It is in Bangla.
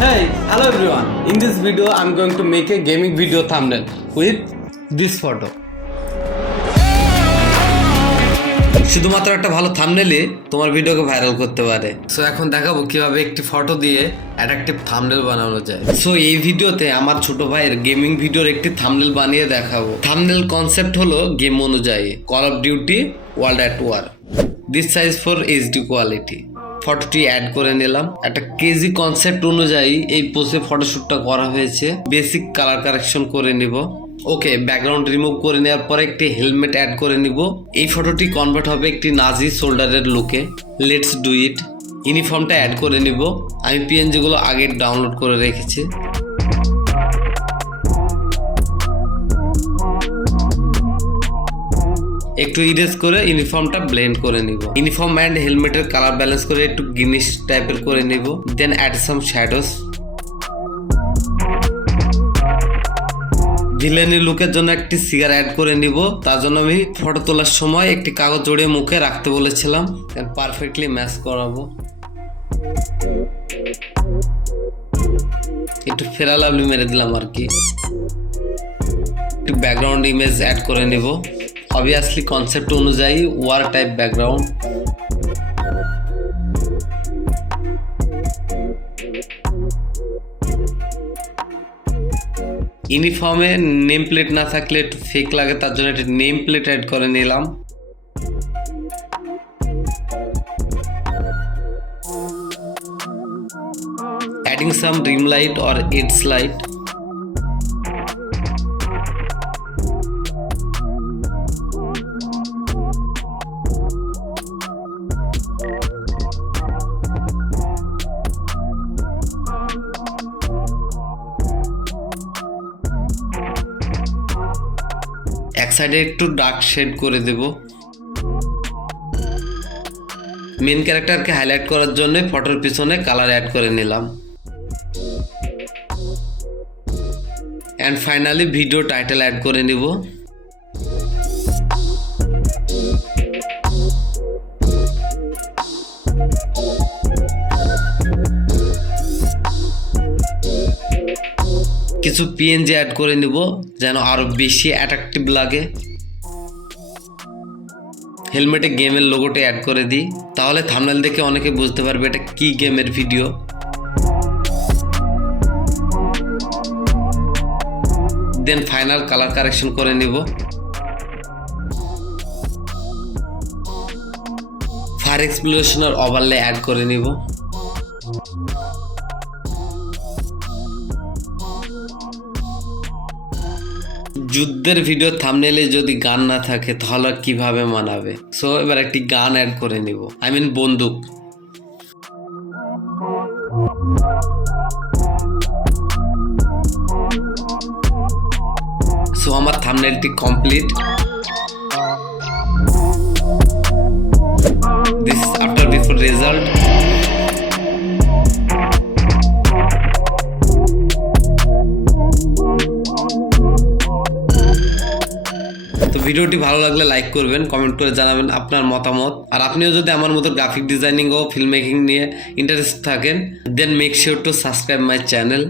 Hey, hello everyone. In this video, I'm going to make a gaming video thumbnail with this photo. শুধুমাত্র একটা ভালো থাম্বনেলই তোমার ভিডিওকে ভাইরাল করতে পারে। সো এখন দেখাবো কিভাবে একটি ফটো দিয়ে অ্যাট্রাকটিভ থাম্বনেল বানানো যায়। সো এই ভিডিওতে আমার ছোট ভাইয়ের গেমিং ভিডিওর একটি থাম্বনেল বানিয়ে দেখাবো। থাম্বনেল কনসেপ্ট হলো গেম অনুযায়ী Call of Duty World at War. This size for HD quality. ফটোটি অ্যাড করে নিলাম। একটা কেজি কনসেপ্ট অনুযায়ী এই পোজে ফটোশুটটা করা হয়েছে। বেসিক কালার কারেকশন করে নিব। ওকে, ব্যাকগ্রাউন্ড রিমুভ করে নেওয়ার পরে একটি হেলমেট অ্যাড করে নিব। এই ফটোটি কনভার্ট হবে একটি নাজি শোল্ডারের লুকে। Let's do it. ইউনিফর্মটা অ্যাড করে নিব। আমি পিএনজিগুলো আগে ডাউনলোড করে রেখেছি। একটু ইরেজ করে ইউনিফর্মটা ব্লেন্ড করে নিব। ইউনিফর্ম অ্যান্ড হেলমেটের কালার ব্যালেন্স করে একটু গ্রিনিশ টাইপের করে নিব। দেন অ্যাড সাম শ্যাডোস। ভিলেনের লুকের জন্য একটি সিগার অ্যাড করে নিব। তার জন্য আমি ফটো তোলার সময় একটি কাগজ জড়িয়ে মুখে রাখতে বলেছিলাম। পারফেক্টলি ম্যাচ করাবো। একটু ফেরা লাভলি মেরে দিলাম আর কি। একটু ব্যাকগ্রাউন্ড ইমেজ অ্যাড করে নিব। অবভিয়াসলি কনসেপ্ট অনুযায়ী ওয়ার টাইপ ব্যাকগ্রাউন্ড। ইউনিফর্মে নেম প্লেট না থাকলে একটু ফেক লাগে, তার জন্য একটা নেম প্লেট অ্যাড করে নিলাম। Adding some Rim light or edge light. এক সাইডে একটু ডার্ক শেড করে দেব। মেন ক্যারেক্টারকে হাইলাইট করার জন্য ফটোর পিছনে কালার অ্যাড করে নিলাম। And finally video title add করে নিব। কিছু পিএনজি অ্যাড করে নিব যেন আরো বেশি অ্যাট্রাকটিভ লাগে। হেলমেটে গেমের লোগোটা অ্যাড করে দিই, তাহলে থাম্বনেল দেখে অনেকে বুঝতে পারবে এটা কি গেমের ভিডিও। দেন ফাইনাল কালার কারেকশন করে নিব। ফায়ার এক্সপ্লোশনের ওভারলে অ্যাড করে নিব। যুদ্ধের ভিডিও থাম্বনেলে যদি গান না থাকে তাহলে কিভাবে মানাবে? সো এবার একটি গান অ্যাড করে নিব, আই মিন বন্দুক। সো আমার থাম্বনেলটি complete. This is after before result. ভিডিওটি ভালো লাগলে লাইক করবেন, কমেন্ট করে জানাবেন আপনার মতামত। আর আপনিও যদি আমার মতো গ্রাফিক ডিজাইনিং ও ফিল্ম মেকিং নিয়ে ইন্টারেস্ট থাকেন, then make sure to subscribe my channel.